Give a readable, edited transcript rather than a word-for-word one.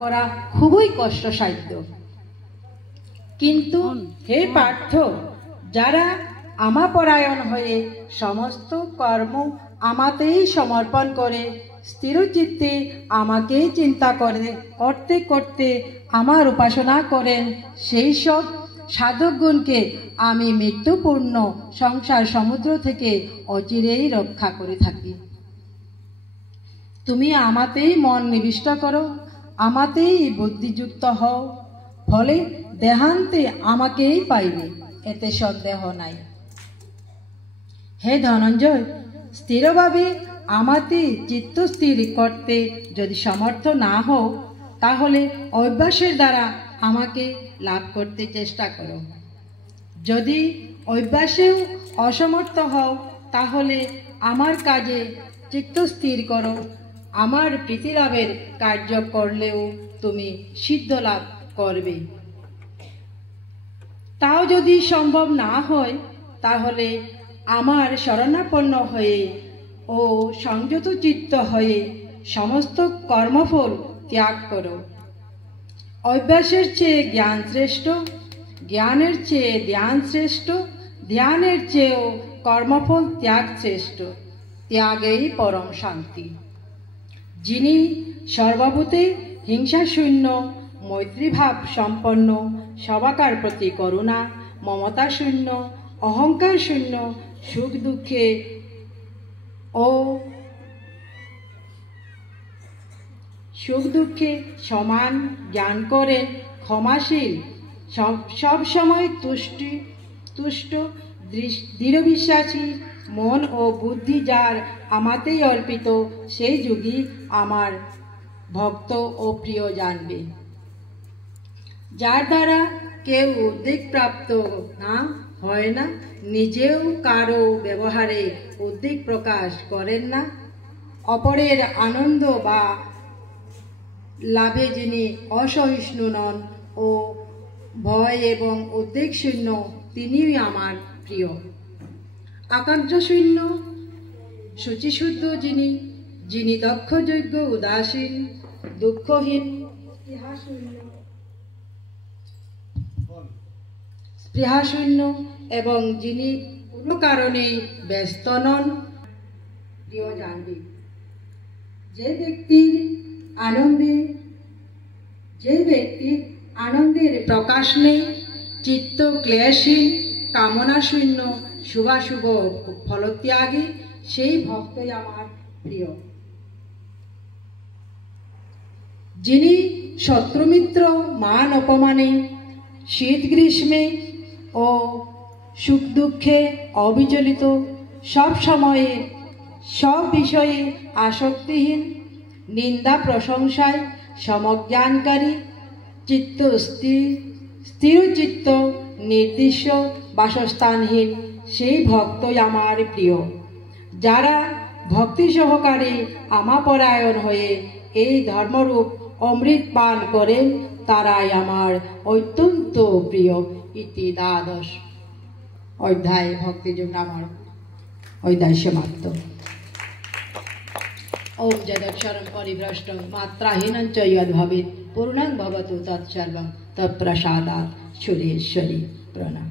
করা খুবই কষ্টসাধ্য। কিন্তু হে পার্থ, যারা আমাপরায়ণ হয়ে সমস্ত কর্ম আমাতেই সমর্পণ করে স্থিরচিত্তে আমাকেই চিন্তা করতে করতে আমার উপাসনা করেন, সেই সব সাধকগণকে আমি মৃত্যুপূর্ণ সংসার সমুদ্র থেকে অচিরেই রক্ষা করে থাকি। তুমি আমাতেই মন নিবিষ্ট করো, আমাতেই বুদ্ধিযুক্ত হও, ফলে দেহান্তে আমাকেই পাইবে, এতে সন্দেহ নাই। হে ধনঞ্জয়, স্থিরভাবে আমাতে চিত্ত স্থির করতে যদি সমর্থ না হও, তাহলে অভ্যাসের দ্বারা আমাকে লাভ করতে চেষ্টা করো। যদি অভ্যাসেও অসমর্থ হও, তাহলে আমার কাজে চিত্ত স্থির করো। আমার প্রীতিলাভের কার্য করলেও তুমি সিদ্ধ লাভ করবে। তাও যদি সম্ভব না হয়, তাহলে আমার শরণাপন্ন হয়ে ও সংযত চিত্ত হয়ে সমস্ত কর্মফল ত্যাগ করো। অভ্যাসের চেয়ে জ্ঞান শ্রেষ্ঠ, জ্ঞানের চেয়ে ধ্যান শ্রেষ্ঠ, ধ্যানের চেয়েও কর্মফল ত্যাগ শ্রেষ্ঠ। ত্যাগেই পরম শান্তি। যিনি সর্বভূতে হিংসা শূন্য, মৈত্রীভাব সম্পন্ন, সবাকার প্রতি করুণা, মমতা শূন্য, অহংকার শূন্য, সুখ দুঃখে সমান জ্ঞান করেন, ক্ষমাশীল, সব সময় তুষ্ট, দৃঢ়বিশ্বাসী, মন ও বুদ্ধি যার আমাতেই অর্পিত, সেই যোগী আমার ভক্ত ও প্রিয় জানবে। যার দ্বারা কেউ উদ্বেগ প্রাপ্ত না হয় না, নিজেও কারো ব্যবহারে উদ্বেগ প্রকাশ করেন না, অপরের আনন্দ বা লাভে যিনি অসহিষ্ণু নন ও ভয় এবং উদ্বেগ শূন্য, তিনিই আমার প্রিয়। আকাঙ্ক্ষাশূন্য, শুচিশুদ্ধ যিনি দক্ষযোগ্য, উদাসীন, দুঃখহীন, স্পৃহাশূন্য এবং যিনি কোনো কারণেই ব্যস্ত নন, প্রিয় জানবে। যে ব্যক্তির আনন্দের প্রকাশ নেই, চিত্ত ক্লেশহীন, কামনা শূন্য, শুভাশুভ ফলত্যাগী, সেই ভক্তই আমার প্রিয়। যিনি শত্রুমিত্র মান অপমানে, শীত গ্রীষ্মে ও সুখ দুঃখে অবিচলিত, সব সময়ে সব বিষয়ে আসক্তিহীন, নিন্দা প্রশংসায় সমজ্ঞানকারী, স্থিরচিত্ত, নির্দিষ্ট বাসস্থানহীন, সেই ভক্তই আমার প্রিয়। যারা ভক্তি সহকারে আমাপরায়ণ হয়ে এই ধর্মরূপ অমৃত পান করেন, তারাই আমার অত্যন্ত প্রিয়। ইতি দ্বাদশ অধ্যায় ভক্তিযোগ নামক অধ্যায় সমাপ্ত। ওম যদক্ষরং পরিভ্রষ্টং মাত্রাহীনং চ যদ্ভবেৎ পূর্ণং ভবতু তৎসর্বং তৎপ্রসাদাৎ সুরেশ্বরী। প্রণাম।